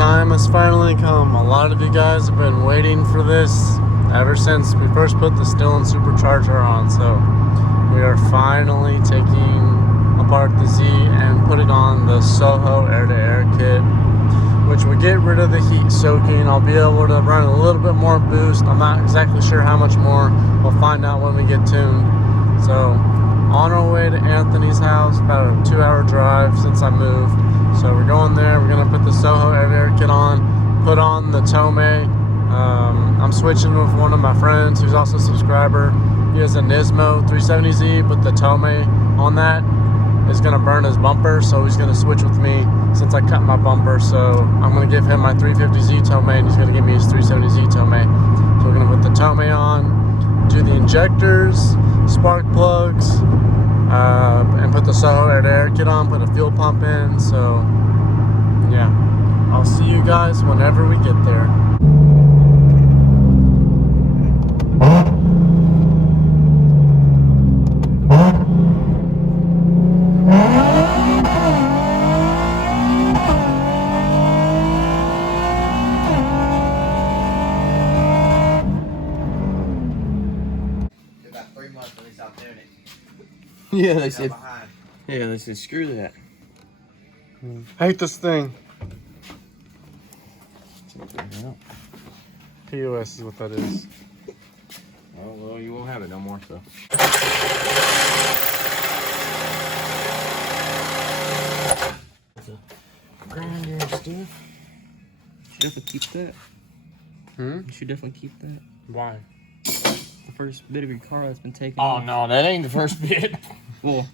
time has finally come. A lot of you guys have been waiting for this ever since we first put the Stillen supercharger on. So we are finally taking apart the Z and put it on the Soho air-to-air kit, which will get rid of the heat soaking. I'll be able to run a little bit more boost. I'm not exactly sure how much more. We'll find out when we get tuned. So on our way to Anthony's house, about a 2-hour drive since I moved. So we're going there. We're gonna put the Soho air kit on, put on the Tomei. I'm switching with one of my friends who's also a subscriber. He has a Nismo 370Z, but the Tomei on that is gonna burn his bumper, so he's gonna switch with me since I cut my bumper. So I'm gonna give him my 350Z Tomei, and he's gonna give me his 370Z Tomei. So we're gonna put the Tomei on, do the injectors, spark plugs, and put the Soho air kit on, put a fuel pump in. So yeah, I'll see you guys whenever we get there. Yeah, they said. Yeah, they said screw that. Hate this thing. POS is what that is. Oh well, you won't have it no more. So. Grinder and stuff. You should definitely keep that. You should definitely keep that. Why? The first bit of your car that's been taken. Oh no, that ain't the first bit. Well,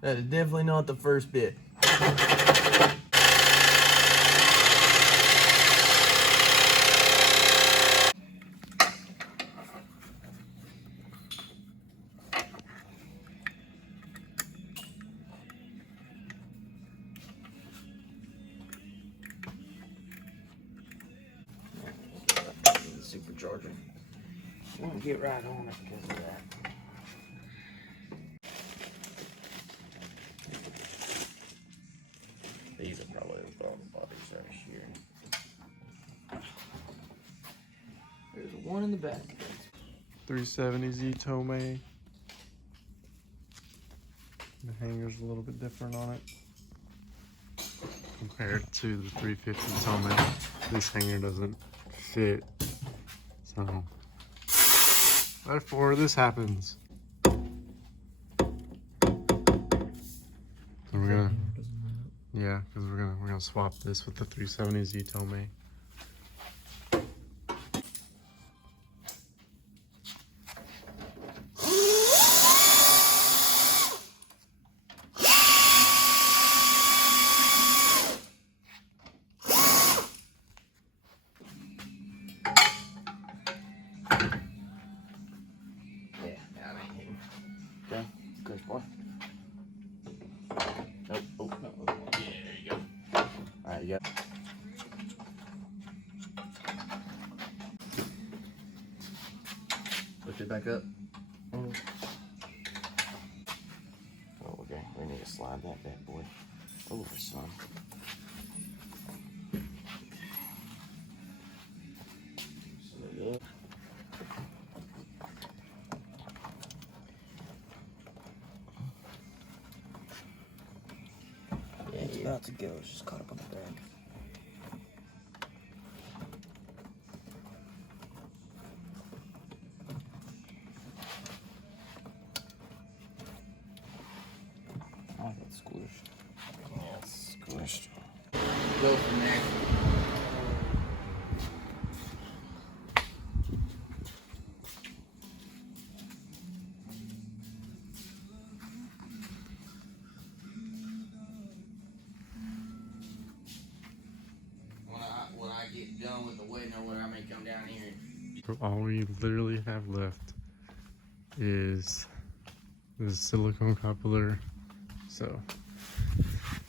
That is definitely not the first bit. Supercharger. You want to get right on it because of that. These are probably the bodies right here. There's one in the back. 370Z Tomei. The hanger's a little bit different on it compared to the 350 Tomei. This hanger doesn't fit, so therefore this happens. So we're gonna, yeah, because we're gonna swap this with the 370Z Tomei. Okay, good boy. Nope. Oh, no. Yeah, there you go. Alright, you got. Lift it back up. Oh, okay. We need to slide that bad boy over, son. Slide up. It's about to go. It's just caught up on the back. I like that squished. Yeah, it's squished. Go from there. When I get done with the wedding or whatever, I may come down here. So all we literally have left is the silicone coupler. So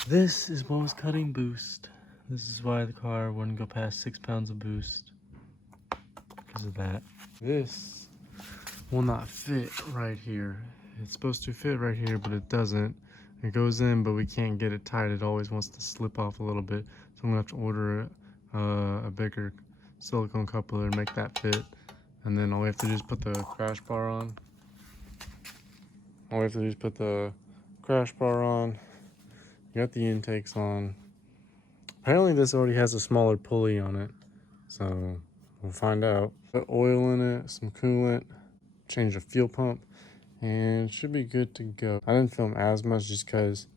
this is what was cutting boost. This is why the car wouldn't go past 6 pounds of boost, because of that. This will not fit right here. It's supposed to fit right here, but it doesn't. It goes in, but we can't get it tight. It always wants to slip off a little bit. I'm gonna have to order a bigger silicone coupler and make that fit. And then all we have to do is put the crash bar on. Got the intakes on. Apparently this already has a smaller pulley on it, so we'll find out. Put oil in it, some coolant, change the fuel pump, and it should be good to go. I didn't film as much just because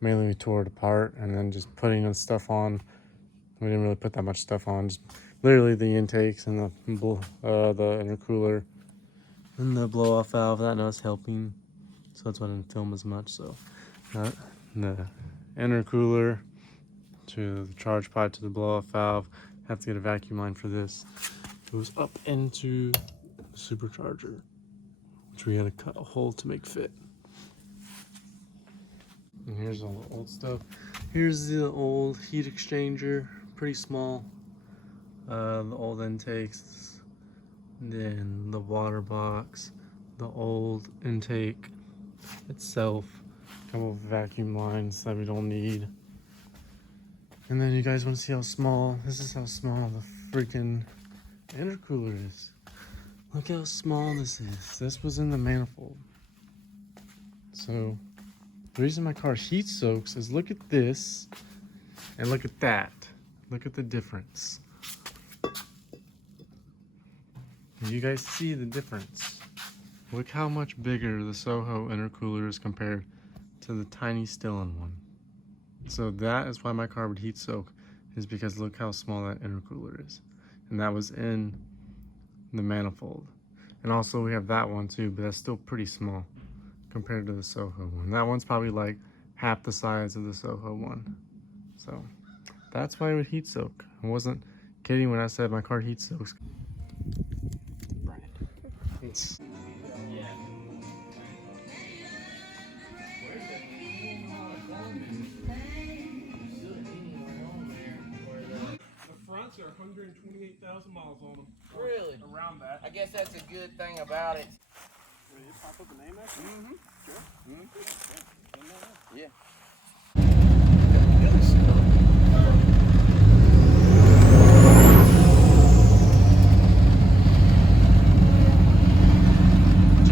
mainly we tore it apart, and then just putting the stuff on, we didn't really put that much stuff on. Just literally the intakes and the intercooler and the blow off valve. That knows helping, so that's why I didn't film as much. So the intercooler to the charge pipe to the blow off valve. Have to get a vacuum line for this. It goes up into the supercharger, which we had to cut a hole to make fit. And here's all the old stuff. Here's the old heat exchanger, pretty small. The old intakes, then the water box, the old intake itself, a couple of vacuum lines that we don't need. And then you guys want to see how small, this is how small the freaking intercooler is. Look how small this is. This was in the manifold. So the reason my car heat soaks is look at this and look at that. Look at the difference. You guys see the difference. Look how much bigger the Soho intercooler is compared to the tiny Stillen one. So that is why my car would heat soak, is because look how small that intercooler is. And that was in the manifold. And also we have that one too, but that's still pretty small compared to the Soho one. That one's probably like half the size of the Soho one. So that's why it would heat soak. I wasn't kidding when I said my car heat soaks. It's Are 128,000 miles on them. Really? Around that. I guess that's a good thing about it. Ready to pop up the name after? Mm-hmm. Sure. Yeah.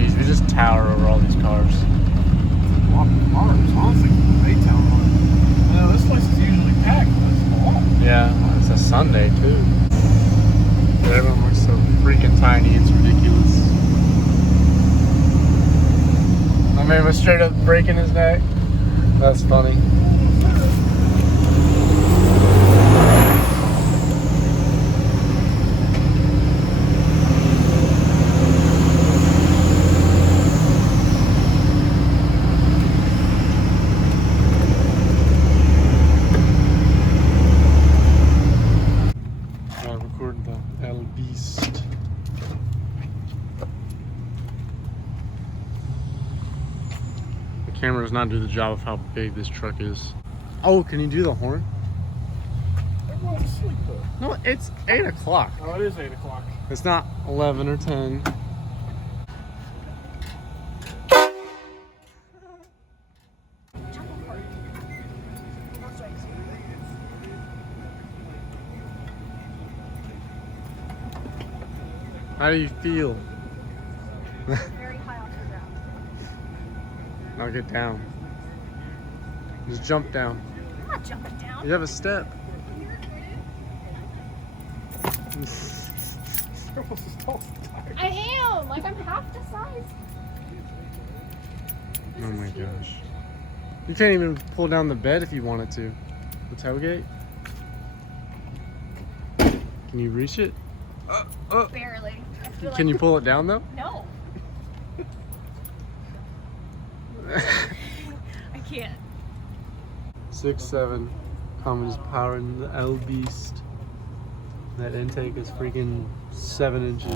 jeez, we just tower over all these cars. Honestly, they tell them. Well, this place is usually packed, but it's small. Yeah, it's a Sunday too. Everyone looks so freaking tiny, it's ridiculous. My man was straight up breaking his neck. That's funny. Camera does not do the job of how big this truck is. Oh, can you do the horn? Everyone's asleep though. No, it's 8 o'clock. Oh, it is 8 o'clock. It's not 11 or 10. How do you feel? Very high off the ground. Now get down. Just jump down. I'm not jumping down. You have a step. I am. Like, I'm half the size. Oh my gosh. You can't even pull down the bed if you wanted to. The tailgate? Can you reach it? Barely. I feel Can you pull it down though? No. I can't. 6.7. Cummins powering the L Beast. That intake is freaking 7 inches.